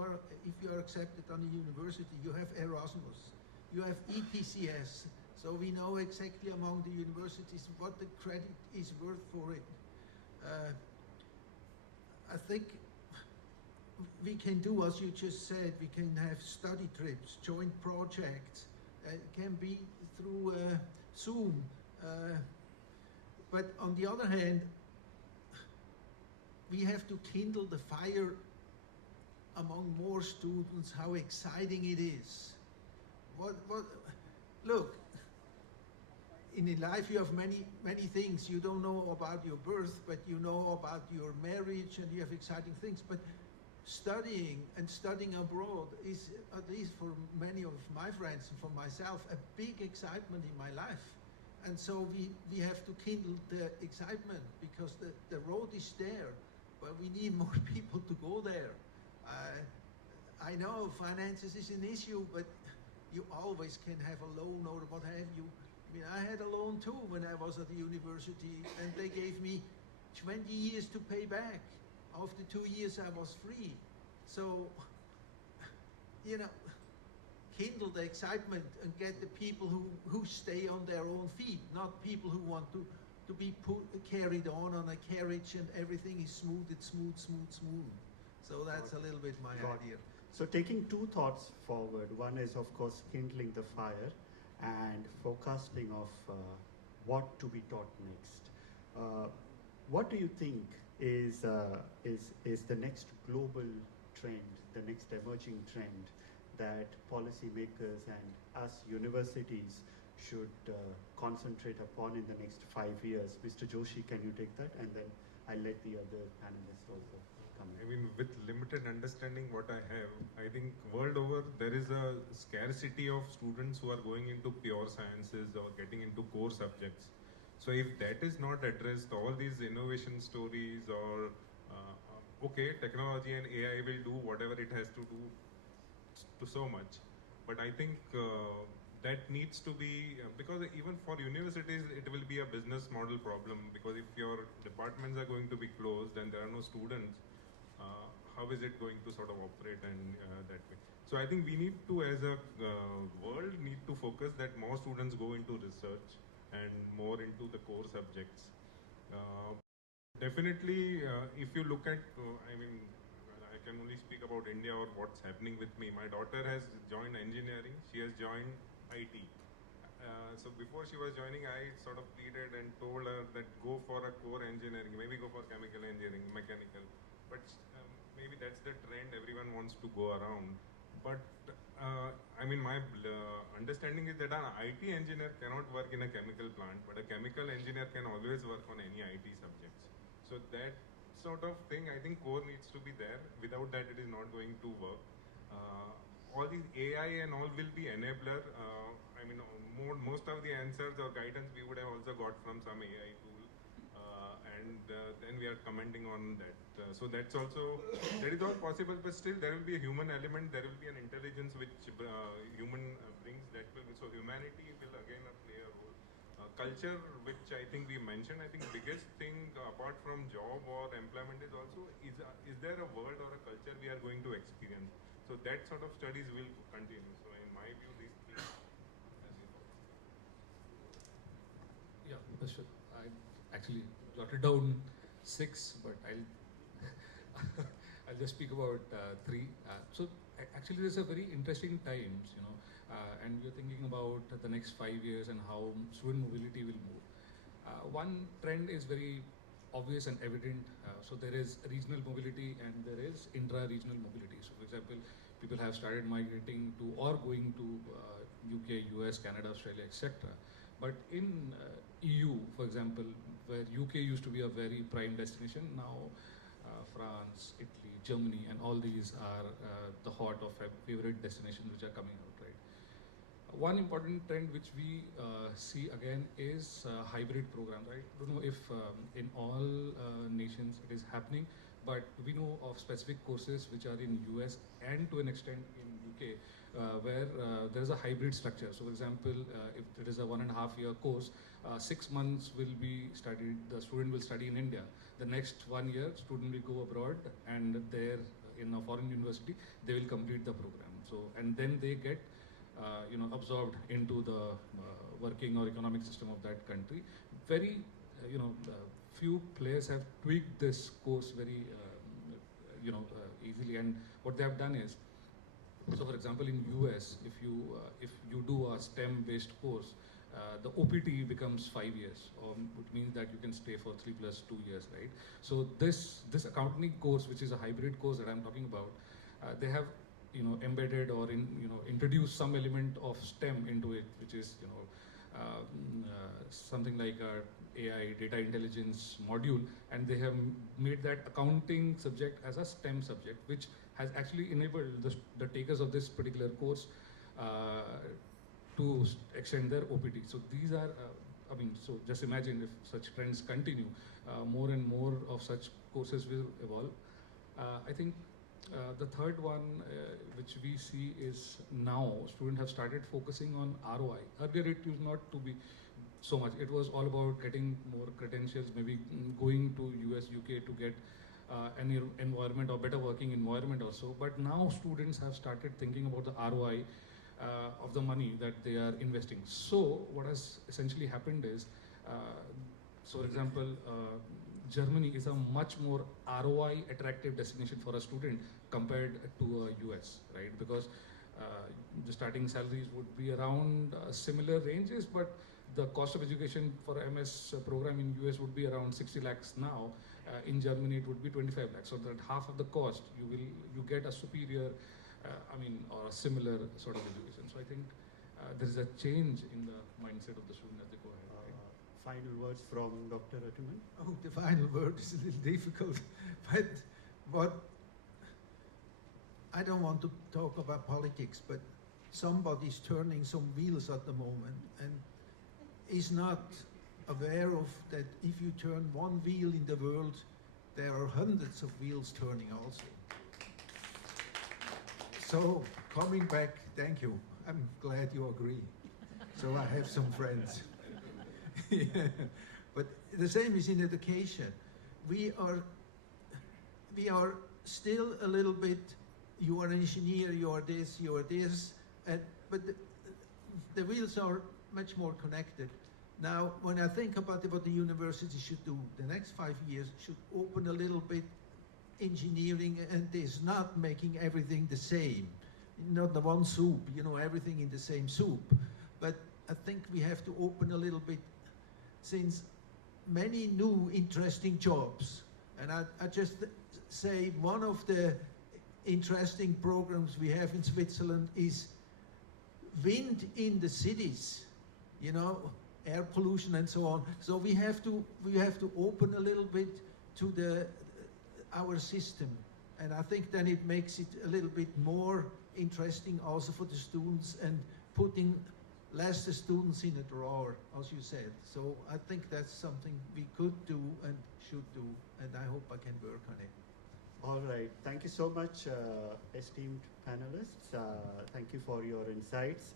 are accepted on a university. You have Erasmus, you have EPCS. So we know exactly among the universities what the credit is worth for it. I think we can do, as you just said, we can have study trips, joint projects. It can be through Zoom. But on the other hand, we have to kindle the fire among more students, how exciting it is. Look, in life you have many things. You don't know about your birth, but you know about your marriage, and you have exciting things. But studying and studying abroad is, at least for many of my friends and for myself, a big excitement in my life. And so we have to kindle the excitement, because the road is there, but we need more people to go there. I know finances is an issue, but you always can have a loan or what have you. I mean, I had a loan too when I was at the university, and they gave me 20 years to pay back. After 2 years, I was free. So, you know, kindle the excitement and get the people who stay on their own feet, not people who want to be carried on a carriage and everything is smooth. It's smooth. So that's a little bit my idea. So taking two thoughts forward, one is of course kindling the fire and forecasting of what to be taught next. What do you think is the next global trend, the next emerging trend that policymakers and us universities should concentrate upon in the next 5 years? Mr. Joshi, can you take that? And then I'll let the other panelists also come in. I mean, with limited understanding what I have, I think world over there is a scarcity of students who are going into pure sciences or getting into core subjects. So if that is not addressed, all these innovation stories or okay, technology and AI will do whatever it has to do to so much, but I think that needs to be, because even for universities it will be a business model problem, because if your departments are going to be closed and there are no students, how is it going to sort of operate and that way. So I think we need to, as a world, need to focus that more students go into research and more into the core subjects. Definitely, if you look at, I mean, I can only speak about India or what's happening with me. My daughter has joined engineering. She has joined IT. So before she was joining, I sort of pleaded and told her that go for a core engineering, maybe go for chemical engineering, mechanical. But maybe that's the trend everyone wants to go around. But I mean, my understanding is that an IT engineer cannot work in a chemical plant, but a chemical engineer can always work on any IT subjects. So that sort of thing, I think core needs to be there. Without that, it is not going to work. All these AI and all will be enabler. I mean, most of the answers or guidance we would have also got from some AI tool, and then we are commenting on that. So that's also, that is all possible, but still there will be a human element, there will be an intelligence which human brings, that will be, so humanity will again play a role. Culture, which I think we mentioned, I think biggest thing apart from job or employment is also, is there a world or a culture we are going to experience? So that sort of studies will continue. So in my view, these things. Yeah, sure. I actually jotted down 6, but I'll just speak about 3. So actually, there's a very interesting times, you know, and we're thinking about the next 5 years and how student mobility will move. One trend is very obvious and evident. So there is regional mobility and there is intra-regional mobility. So for example, people have started migrating to or going to UK, US, Canada, Australia, etc. But in EU, for example, where UK used to be a very prime destination, now France, Italy, Germany, and all these are the hot of favorite destinations which are coming out, right? One important trend which we see again is hybrid programs, right? I don't know if in all nations it is happening, but we know of specific courses which are in US and to an extent in UK where there is a hybrid structure. So for example, if it is a 1.5-year course, 6 months will be studied, the student will study in India. The next 1 year, student will go abroad and there in a foreign university, they will complete the program. So, and then they get absorbed into the working or economic system of that country. Very, few players have tweaked this course very easily. And what they have done is, so for example, in US, if you do a STEM-based course, the OPT becomes 5 years, or which means that you can stay for 3 plus 2 years, right? So this accounting course, which is a hybrid course that I'm talking about, they have embedded or introduced some element of STEM into it, which is something like a AI data intelligence module, and they have made that accounting subject as a STEM subject, which has actually enabled the takers of this particular course to extend their OPT. So these are, so just imagine if such trends continue, more and more of such courses will evolve. I think the third one which we see is now students have started focusing on ROI. Earlier it used not to be so much. It was all about getting more credentials, maybe going to US, UK to get an environment or better working environment also. But now students have started thinking about the ROI of the money that they are investing. So what has essentially happened is, so for example, Germany is a much more ROI attractive destination for a student compared to US, right? Because the starting salaries would be around similar ranges, but the cost of education for MS program in US would be around 60 lakhs now. In Germany, it would be 25 lakhs. So that half of the cost, you get a superior, or a similar sort of education. So I think there is a change in the mindset of the student as they go ahead. Right? Final words from Dr. Atuman? Oh, the final word is a little difficult, but what I don't want to talk about politics, but somebody's turning some wheels at the moment and is not aware of that if you turn one wheel in the world, there are hundreds of wheels turning also. So, coming back, thank you. I'm glad you agree. So I have some friends. Yeah. But the same is in education. We are still a little bit, you are an engineer, you are this, but the wheels are much more connected. Now, when I think about what the university should do, the next 5 years should open a little bit engineering and this, not making everything the same. Not the one soup, everything in the same soup. But I think we have to open a little bit, since many new interesting jobs. And I just say one of the interesting programs we have in Switzerland is wind in the cities, air pollution and so on. So we have to open a little bit to our system, and I think then it makes it a little bit more interesting also for the students, and putting less the students in a drawer, as you said. So I think that's something we could do and should do, and I hope I can work on it. All right. Thank you so much, esteemed panelists. Thank you for your insights.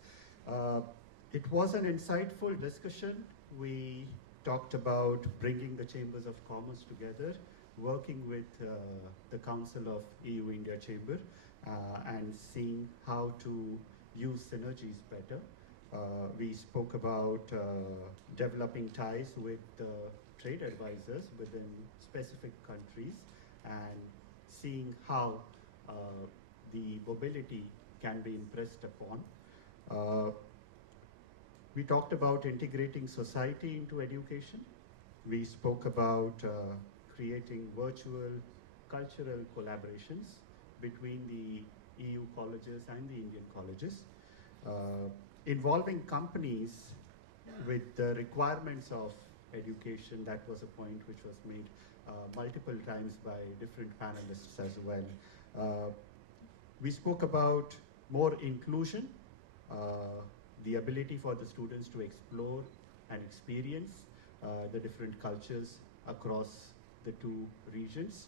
It was an insightful discussion. We talked about bringing the Chambers of Commerce together, working with the Council of EU India Chamber, and seeing how to use synergies better. We spoke about developing ties with trade advisors within specific countries and seeing how the mobility can be impressed upon. We talked about integrating society into education. We spoke about creating virtual cultural collaborations between the EU colleges and the Indian colleges. Involving companies with the requirements of education, that was a point which was made multiple times by different panelists as well. We spoke about more inclusion, the ability for the students to explore and experience the different cultures across the two regions.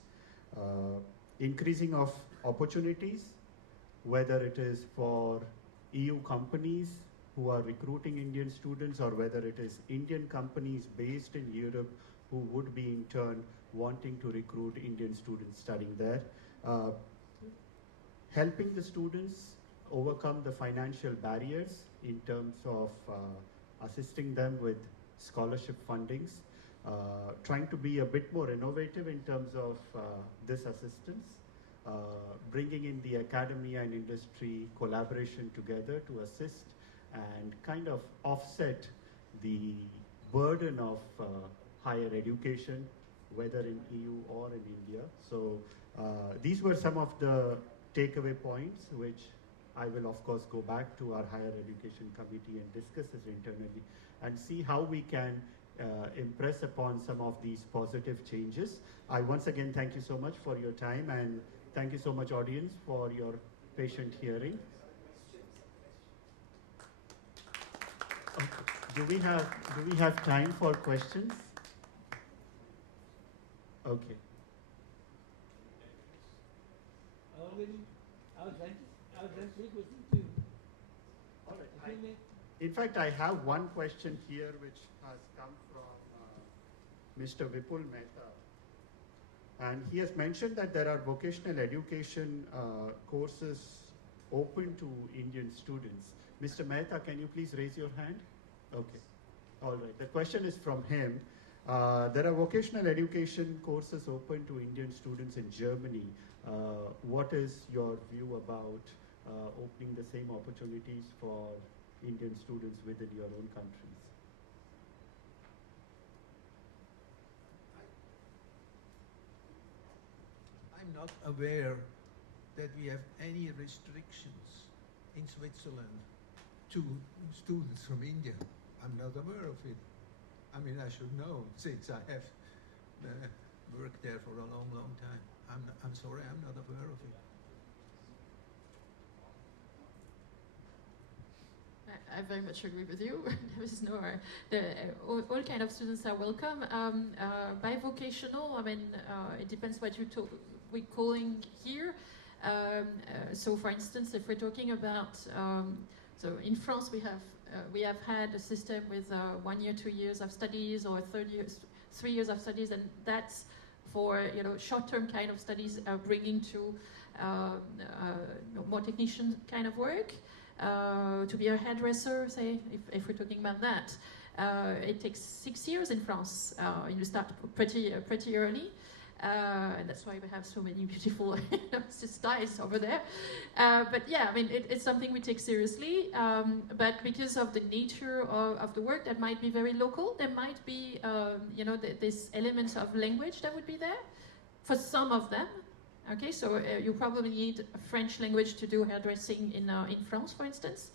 Increasing of opportunities, whether it is for EU companies who are recruiting Indian students, or whether it is Indian companies based in Europe who would be in turn wanting to recruit Indian students studying there. Helping the students overcome the financial barriers in terms of assisting them with scholarship fundings, trying to be a bit more innovative in terms of this assistance, bringing in the academia and industry collaboration together to assist and kind of offset the burden of higher education, whether in EU or in India. So these were some of the takeaway points which I will of course go back to our higher education committee and discuss this internally and see how we can impress upon some of these positive changes. I once again thank you so much for your time, and thank you so much audience for your patient hearing. Okay. Do we have time for questions? Okay. I was last week with you too. All right. In fact, I have one question here which has come from Mr. Vipul Mehta. And he has mentioned that there are vocational education courses open to Indian students. Mr. Mehta, can you please raise your hand? Okay. All right. The question is from him. There are vocational education courses open to Indian students in Germany. What is your view about opening the same opportunities for Indian students within your own countries? I'm not aware that we have any restrictions in Switzerland to students from India. I'm not aware of it. I mean, I should know since I have worked there for a long, long time. I'm sorry, I'm not aware of it. I very much agree with you. There is no, all kind of students are welcome. Bivocational, I mean, it depends what we're calling here. So, for instance, if we're talking about, so in France we have had a system with 1 year, 2 years of studies, or 3 years of studies, and that's for short-term kind of studies, bringing to more technician kind of work. To be a hairdresser, say, if we're talking about that, it takes 6 years in France. You start pretty early, and that's why we have so many beautiful styles over there. But yeah, I mean, it's something we take seriously. But because of the nature of the work, that might be very local. There might be, this element of language that would be there for some of them. Okay, so you probably need a French language to do hairdressing in France, for instance.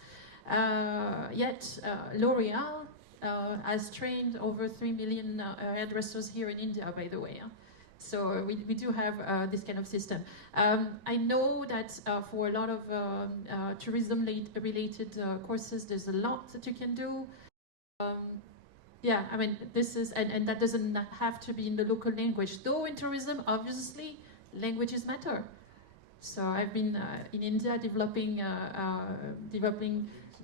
Yet L'Oreal has trained over 3 million hairdressers here in India, by the way. So we do have this kind of system. I know that for a lot of tourism-related courses, there's a lot that you can do. Yeah, I mean, this is, and that doesn't have to be in the local language. Though in tourism, obviously, languages matter. So I've been in India developing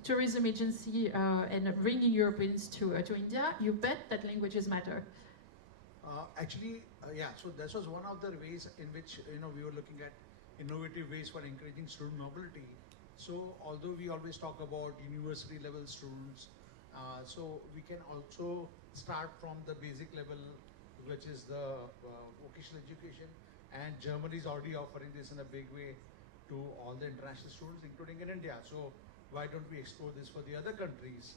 tourism agency and bringing Europeans to India. You bet that languages matter. Yeah, so this was one of the ways in which we were looking at innovative ways for encouraging student mobility. So although we always talk about university level students, so we can also start from the basic level, which is the vocational education. And Germany is already offering this in a big way to all the international students, including in India. So why don't we explore this for the other countries,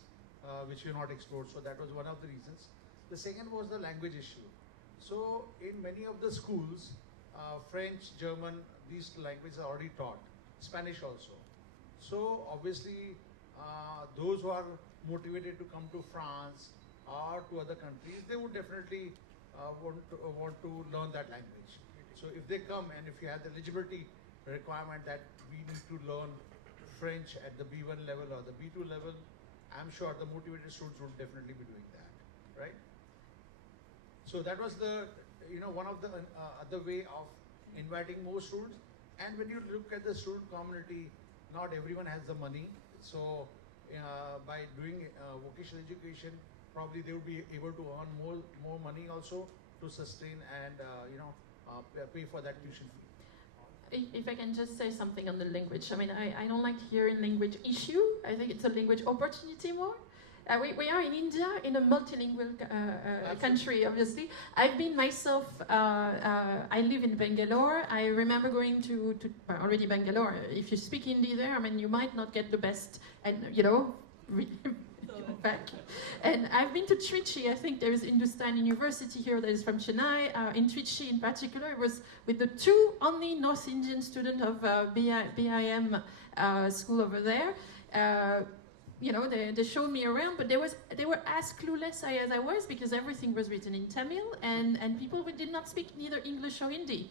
which we have not explored? So that was one of the reasons. The second was the language issue. So in many of the schools, French, German, these languages are already taught, Spanish also. So obviously, those who are motivated to come to France or to other countries, they would definitely want to learn that language. So if they come, and if you have the eligibility requirement that we need to learn French at the B1 level or the B2 level, I'm sure the motivated students will definitely be doing that, right? So that was the, one of the other way of inviting more students. And when you look at the student community, not everyone has the money. So by doing vocational education, probably they will be able to earn more money also to sustain and pay for that tuition fee. If I can just say something on the language, I mean, I don't like hearing language issue. I think it's a language opportunity more. We are in India, in a multilingual country, obviously. I've been myself, I live in Bangalore. I remember going to already Bangalore. If you speak Hindi there, I mean, you might not get the best, and back. And I've been to Trichy. I think there is Hindustan University here that is from Chennai. In Trichy in particular, it was with the two only North Indian students of BIM school over there. They showed me around, but they were as clueless as I was, because everything was written in Tamil, and people did not speak neither English or Hindi.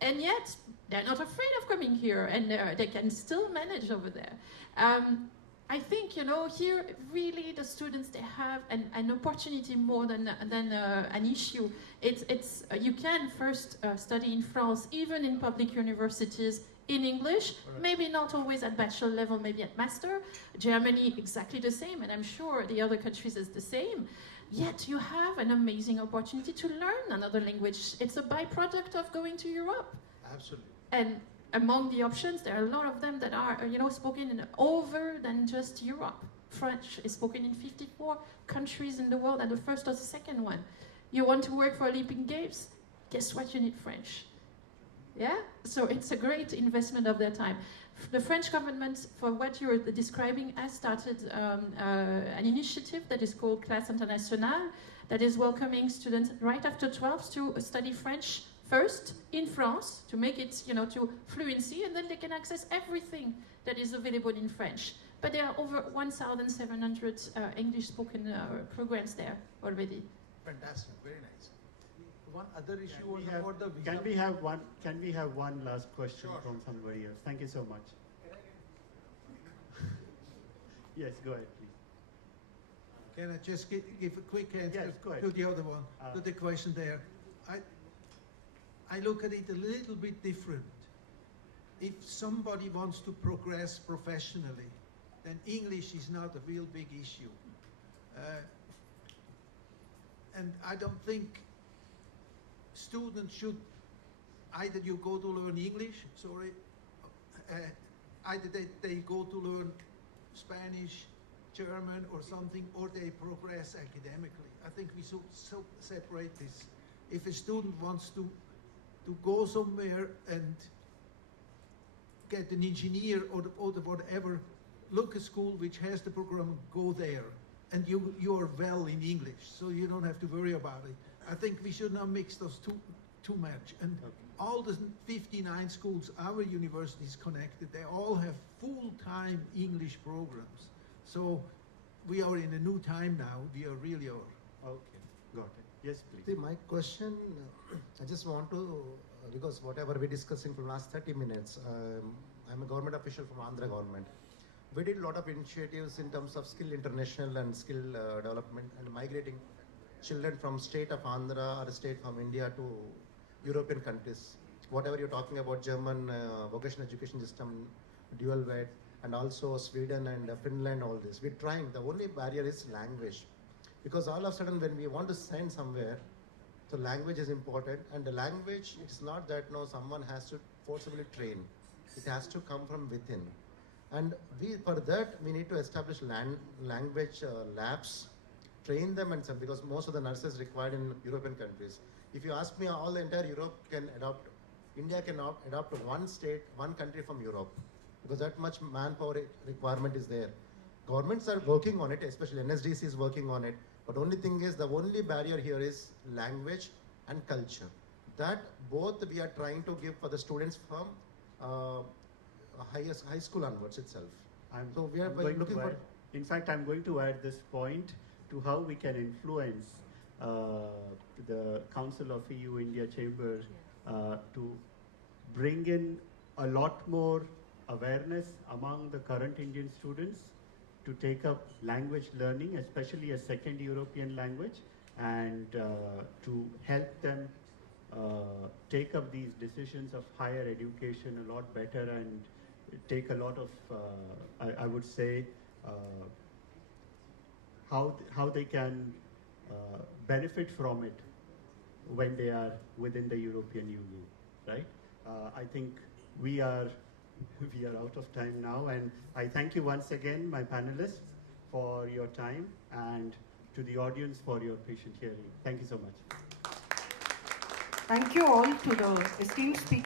And yet, they're not afraid of coming here, and they can still manage over there. I think, here really the students, they have an opportunity more than an issue. You can first study in France, even in public universities, in English, maybe not always at bachelor level, maybe at master. Germany, exactly the same, and I'm sure the other countries is the same. Yet you have an amazing opportunity to learn another language. It's a byproduct of going to Europe. Absolutely. And among the options, there are a lot of them that are, spoken in over than just Europe. French is spoken in 54 countries in the world, and the first or the second one. You want to work for Olympic Games? Guess what? You need French. Yeah? So it's a great investment of their time. The French government, for what you're describing, has started an initiative that is called Classe Internationale, that is welcoming students right after 12 to study French first in France, to make it, to fluency, and then they can access everything that is available in French. But there are over 1,700 English-spoken programs there already. Fantastic, very nice. One other issue was Can about the visa. Can we have one last question Sure. from somebody else? Thank you so much. Yes, go ahead, please. Can I just give a quick answer Yes, go ahead. to the other one, to the question there? I look at it a little bit different. If somebody wants to progress professionally, then English is not a real big issue. And I don't think students should, either you go to learn English, either they go to learn Spanish, German or something, or they progress academically. I think we should separate this. If a student wants to go somewhere and get an engineer or whatever, look at school which has the program, go there. And you are well in English, so you don't have to worry about it. I think we should not mix those too much. And all the 59 schools, our university is connected, they all have full-time English programs. So we are in a new time now, we are really are. Okay, got it. Yes, please. See, my question, I just want to, because whatever we're discussing for the last 30 minutes, I'm a government official from Andhra government. We did a lot of initiatives in terms of skill international and skill development and migrating children from state of Andhra or state from India to European countries. Whatever you're talking about, German vocational education system, dual WET, and also Sweden and Finland, all this. We're trying. The only barrier is language. Because all of a sudden when we want to send somewhere, so language is important, and the language, it's not that someone has to forcibly train. It has to come from within. And for that, we need to establish language labs, train them, and some, because most of the nurses required in European countries. If you ask me, all the entire Europe can adopt, India can adopt one state, one country from Europe, because that much manpower requirement is there. Governments are working on it, especially NSDC is working on it. But only thing is, the only barrier here is language and culture. That both we are trying to give for the students from high school onwards itself. So we are looking for. In fact, I'm going to add this point to how we can influence the Council of EU India Chamber to bring in a lot more awareness among the current Indian students to take up language learning, especially a second European language, and to help them take up these decisions of higher education a lot better and take a lot of, I would say, how they can benefit from it when they are within the European Union, right? I think we are out of time now, and I thank you once again, my panelists, for your time and to the audience for your patient hearing. Thank you so much. Thank you all to the esteemed speakers.